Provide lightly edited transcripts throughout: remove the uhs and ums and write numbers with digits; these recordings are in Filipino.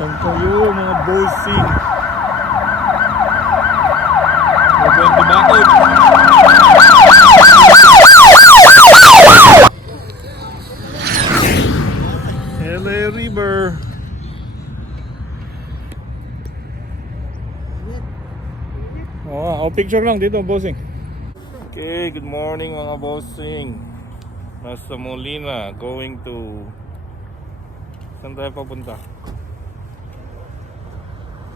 Saan kayo mga bossing? Open the bakod. LA River. Oh, picture lang dito, bossing. Okay, good morning mga bossing. Nasa Molina, going to... Saan tayo papunta?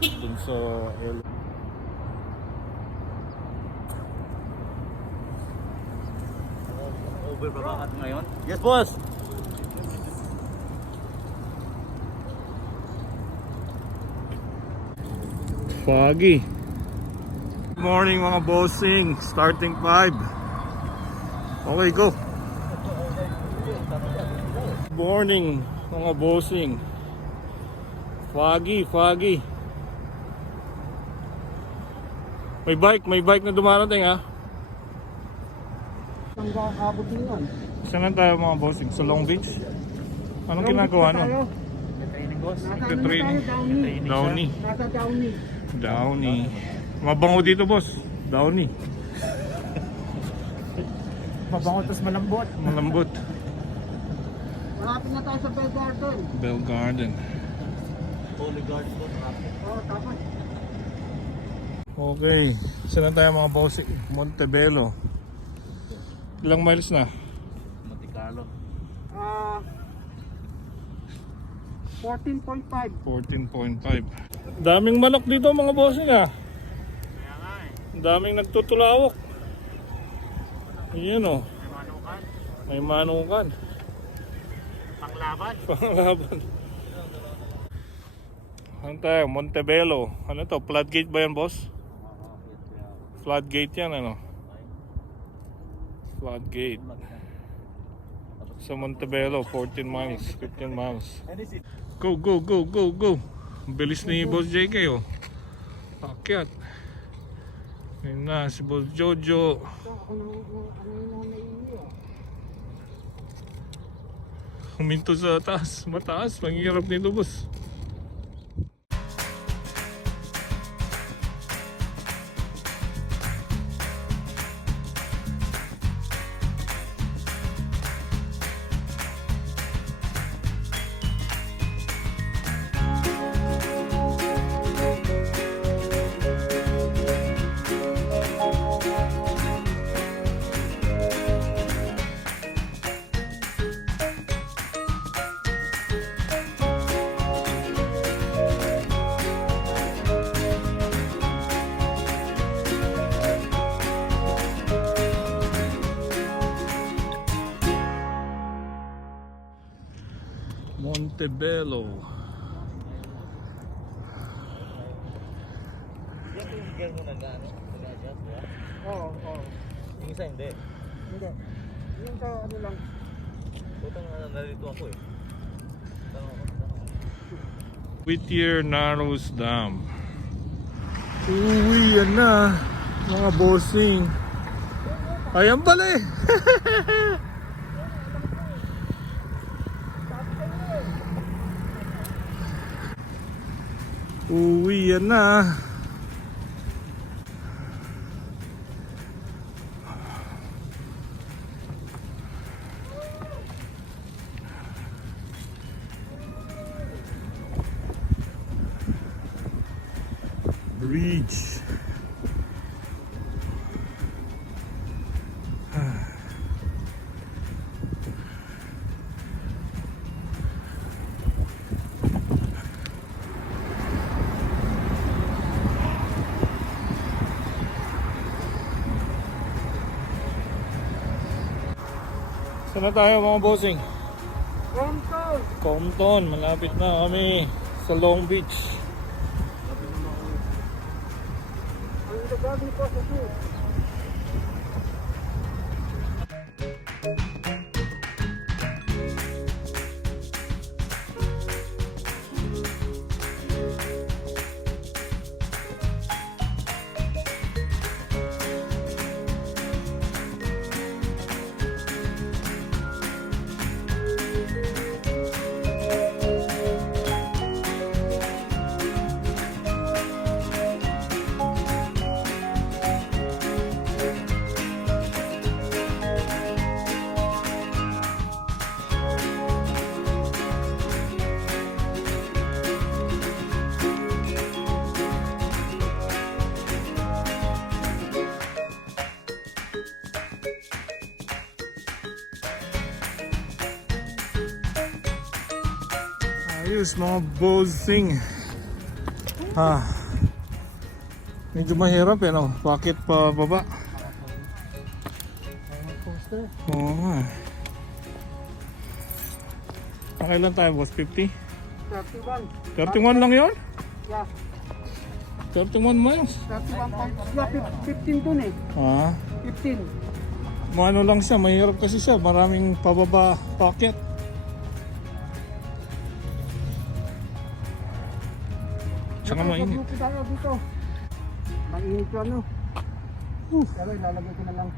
Dun sa LA. Over ba ba ngayon? Yes, boss! Foggy. Good morning mga bossing. Starting 5. Okay, go. Good morning mga bossing. Foggy. May bike na dumarating ha. Hanggang abot din yan. Saan tayo mga bossing? Sa Long Beach? Anong ginagawa nun? Training, boss. Nagka-training. Downey. Nasa Downey. Mabango dito boss. Downey. Mabango tas malambot. Malambot. Malapit na tayo sa Bell Garden. Bell Garden. Holy Guards po. Oo, tapos. Okay. Saan tayo mga bossing? Montebello. Ilang miles na? Monte Carlo. 14.5. 14.5. Daming manok dito mga bossing ha. Kaya nga eh. Daming nagtutulawak. Ayan o. May manukan. May manukan. Panglaban. Panglaban. Ano tayo? Montebello. Ano to? Floodgate ba yan boss? Floodgate yan ano? Floodgate. Sa Montebello, 14 miles, 15 miles. Go. Ang bilis ni Boss JK oh. Akyat. Ayun na si Boss Jojo. Huminto sa taas, mataas, manghihirap nito boss. Montebello. Yan yung bigyan mo nag-adjust, di ba? Oo. Yung isa hindi. Hindi. Yung sa ano lang. Putang narito ako eh. Tanong ako. Whittier Narrows Dam. Uwi yan na mga bossing. Ayan pala eh. Uwi yan na. Bridge. Saan na tayo mga bossing? Compton. Compton, malapit na kami sa Long Beach. Ang lugar dito sa Sur. Ayos mga bossing. Medyo mahirap eh no. Bakit pa baba? Oo nga. Nakailan tayo boss? 50? 31. 31 lang yun? Yeah. 31 miles? 31 pounds. Yeah, 15 dun eh. 15. Ano lang siya, mahirap kasi siya. Maraming pababa packet. Tsaka mainit. Tayo dito. Mainit ko ano. Pero ilalagay ko na lang.